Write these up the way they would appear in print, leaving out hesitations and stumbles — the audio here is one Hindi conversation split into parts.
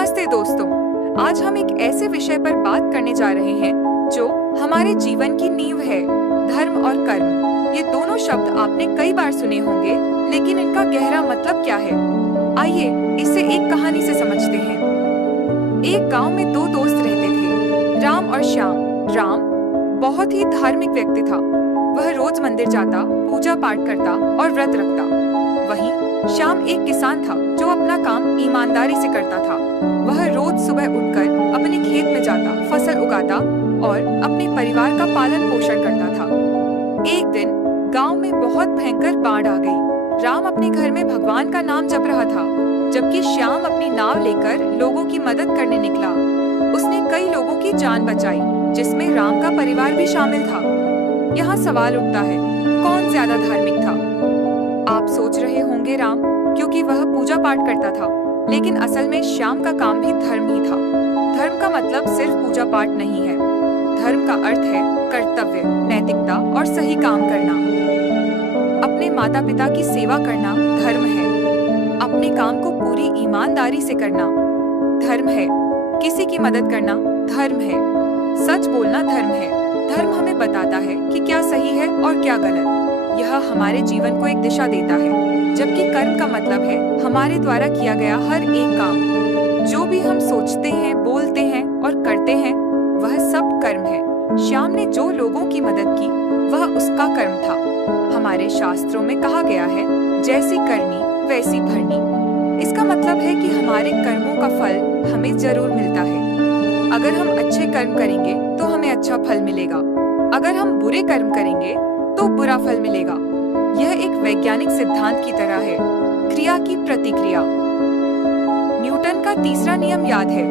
नमस्ते दोस्तों, आज हम एक ऐसे विषय पर बात करने जा रहे हैं जो हमारे जीवन की नींव है, धर्म और कर्म। ये दोनों शब्द आपने कई बार सुने होंगे, लेकिन इनका गहरा मतलब क्या है? आइए इसे एक कहानी से समझते हैं। एक गांव में दो दोस्त रहते थे, राम और श्याम। राम बहुत ही धार्मिक व्यक्ति था। वह रोज मंदिर जाता, पूजा पाठ करता और व्रत रखता। वहीं श्याम एक किसान था जो अपना काम ईमानदारी से करता था। वह रोज सुबह उठकर अपने खेत में जाता, फसल उगाता और अपने परिवार का पालन पोषण करता था। एक दिन गांव में बहुत भयंकर बाढ़ आ गई। राम अपने घर में भगवान का नाम जप रहा था, जबकि श्याम अपनी नाव लेकर लोगों की मदद करने निकला। उसने कई लोगों की जान बचाई, जिसमें राम का परिवार भी शामिल था। यहाँ सवाल उठता है, कौन ज्यादा धार्मिक था? आप सोच रहे होंगे राम, क्योंकि वह पूजा पाठ करता था। लेकिन असल में श्याम का काम भी धर्म ही था। धर्म का मतलब सिर्फ पूजा पाठ नहीं है। धर्म का अर्थ है कर्तव्य, नैतिकता और सही काम करना। अपने माता पिता की सेवा करना धर्म है। अपने काम को पूरी ईमानदारी से करना धर्म है। किसी की मदद करना धर्म है। सच बोलना धर्म है। धर्म हमें बताता है कि क्या सही है और क्या गलत। यह हमारे जीवन को एक दिशा देता है, जबकि कर्म का मतलब है हमारे द्वारा किया गया हर एक काम। जो भी हम सोचते हैं, बोलते हैं और करते हैं, वह सब कर्म है। श्याम ने जो लोगों की मदद की, वह उसका कर्म था। हमारे शास्त्रों में कहा गया है, जैसी करनी वैसी भरनी। इसका मतलब है कि हमारे कर्मों का फल हमें जरूर मिलता है। अगर हम अच्छे कर्म करेंगे तो हमें अच्छा फल मिलेगा। अगर हम बुरे कर्म करेंगे तो बुरा फल मिलेगा। यह एक वैज्ञानिक सिद्धांत की तरह है, क्रिया की प्रतिक्रिया। न्यूटन का तीसरा नियम याद है,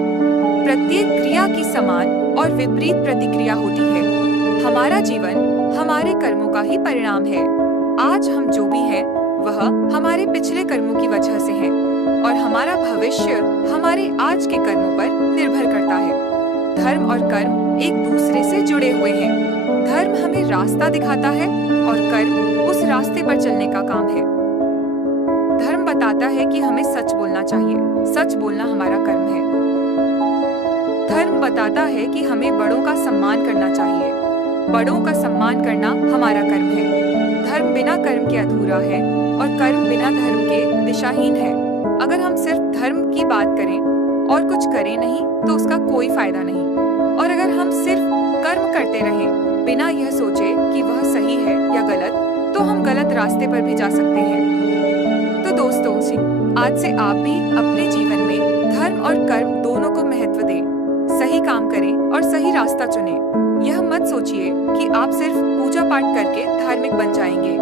प्रत्येक क्रिया की समान और विपरीत प्रतिक्रिया होती है। हमारा जीवन हमारे कर्मों का ही परिणाम है। आज हम जो भी हैं, वह हमारे पिछले कर्मों की वजह से है, और हमारा भविष्य हमारे आज के कर्मों पर निर्भर करता है। धर्म और कर्म एक दूसरे से जुड़े हुए हैं। धर्म हमें रास्ता दिखाता है और कर्म उस रास्ते पर चलने का काम है। धर्म बताता है कि हमें सच बोलना चाहिए। सच बोलना हमारा कर्म है। धर्म बताता है कि हमें बड़ों का सम्मान करना चाहिए। बड़ों का सम्मान करना हमारा कर्म है। धर्म बिना कर्म के अधूरा है और कर्म बिना धर्म के दिशाहीन है। अगर हम सिर्फ धर्म की बात करें और कुछ करें नहीं, तो उसका कोई फायदा नहीं। और अगर हम सिर्फ कर्म करते रहें बिना यह सोचे कि वह सही है या गलत, तो हम गलत रास्ते पर भी जा सकते हैं। तो दोस्तों, आज से आप भी अपने जीवन में धर्म और कर्म दोनों को महत्व दें। सही काम करें और सही रास्ता चुनें। यह मत सोचिए कि आप सिर्फ पूजा पाठ करके धार्मिक बन जाएंगे।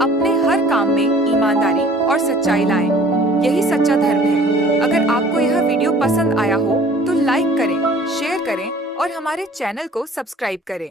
अपने हर काम में ईमानदारी और सच्चाई लाएं। यही सच्चा धर्म है। अगर आपको यह वीडियो पसंद आया हो तो लाइक करें, शेयर करें और हमारे चैनल को सब्सक्राइब करें।